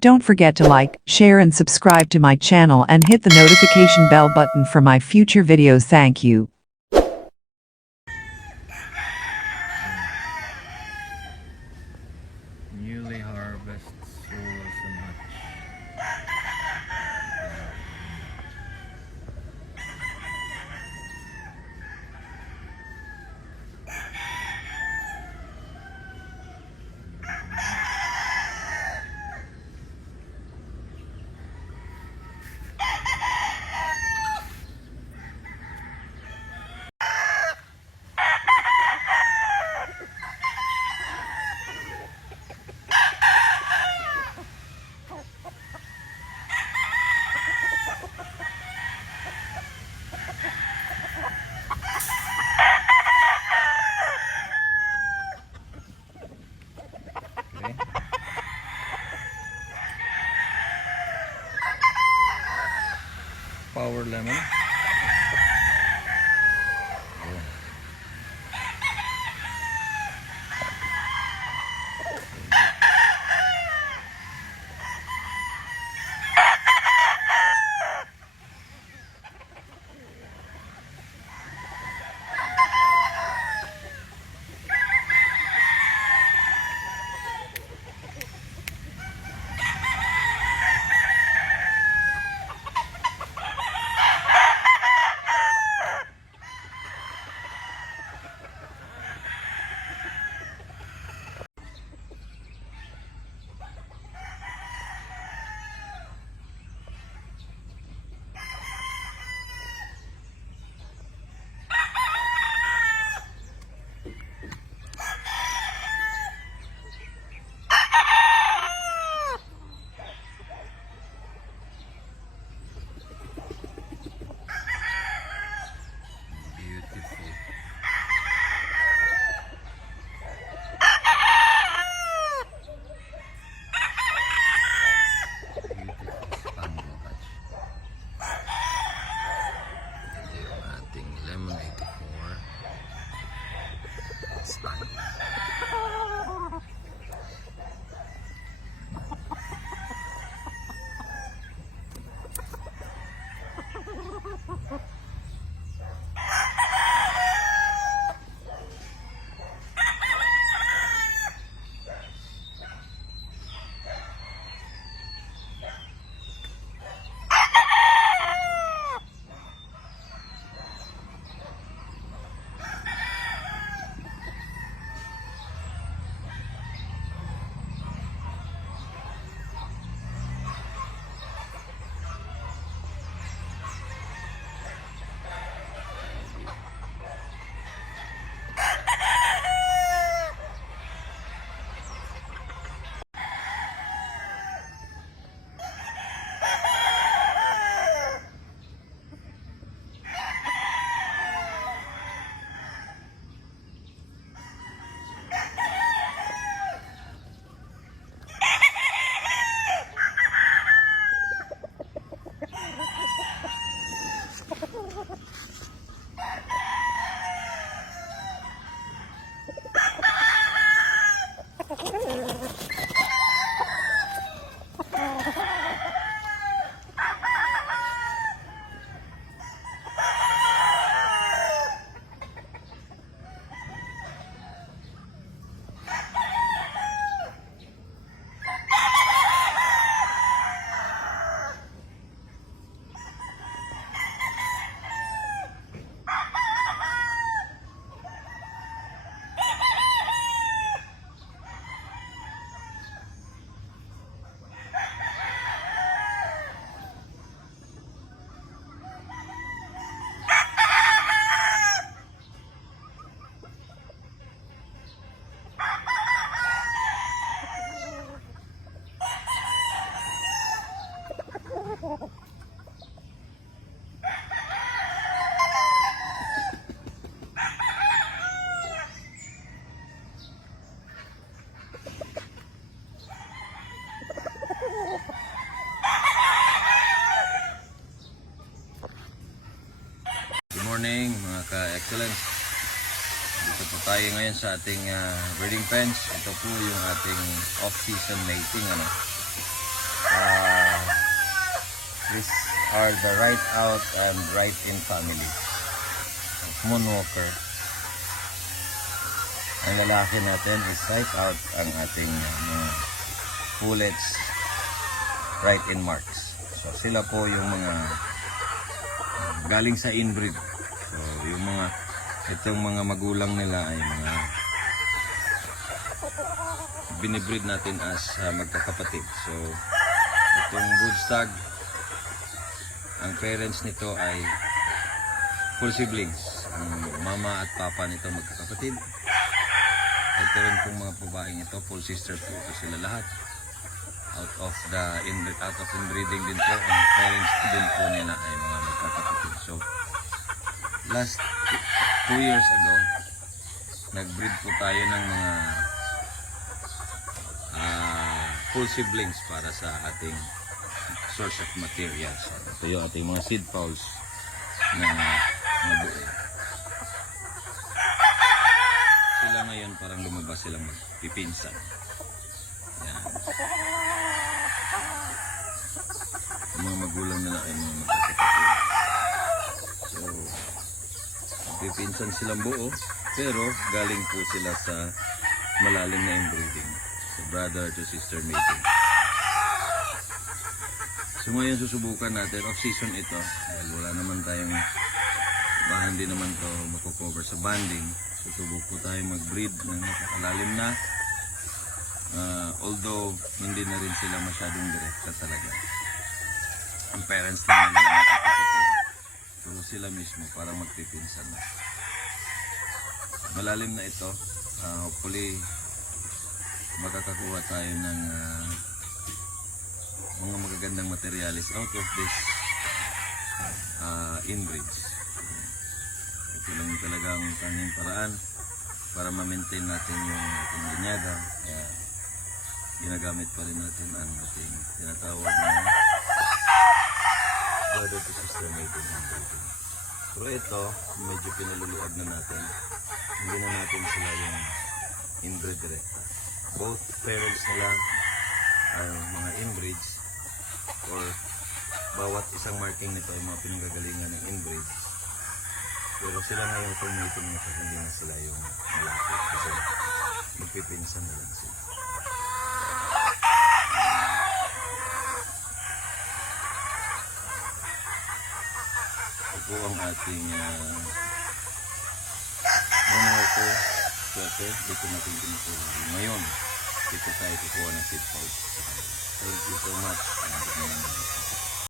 Don't forget to like, share and subscribe to my channel and hit the notification bell button for my future videos. Thank you. Newly harvest so much. Okay. Power lemon. Beautiful. Beautiful Spaniel Hatch. Ito yung ating lemon 84 Spaniel. Good morning mga ka-excellence. Dito po tayo ngayon sa ating breeding pens. Ito po yung ating off-season mating. These are the right out and right in family of Moonwalker. Ang lalaki natin is right out, ang ating mga pullets right in marks. So sila po yung mga galing sa inbreed. So yung mga itong mga magulang nila ay mga binibreed natin as magkakapatid. So itong broodstag, ang parents nito ay full siblings. Ang mama at papa nito magkakapatid. Ito rin pong mga babaeng ito, full sisters po ito sila lahat. Out of inbreeding din po, ang parents din po nila ay mga magkakapatid. So last 2 years ago, nag-breed po tayo ng mga full siblings para sa ating source of materials. Ito yung ating mga seed fowls na nabuo. Sila ngayon parang lumabas silang magpipinsan. Yan. Yung mga magulang nila ay mga magkakapatid. So, magpipinsan silang buo, pero galing po sila sa malalim na inbreeding. So, brother to sister mating. So ngayon susubukan natin, off-season ito, dahil wala naman tayong bahan, din naman to makukover sa banding. Susubok po tayo mag-breed ng napakalalim na, although hindi na rin sila masyadong direkta talaga. Ang parents na nila nakakapatid, pero sila mismo parang magpipinsan na. Malalim na ito, hopefully makakakuha tayo ng mga magagandang materialis out of this inbreeds. Ito lang talagang tanging paraan para ma-maintain natin yung ating linyaga. Kaya ginagamit pa rin natin ang ating tinatawag na brother to sister mating. Pero ito, medyo pinaluluag na natin. Hindi na natin sila yung inbreed direkta. Both parents nila ay mga inbreeds, or bawat isang marking nito ay mga pinanggagalingan ng inbreeds. Pero sila ngayon itong mating nito, hindi na sila yung malaki kasi magpipinsan na lang sila. Ito po ang ating Moonwalker sweater. Dito natin tinuturo. Ngayon, dito tayo kukuha ng seed pouch. Thank you so much.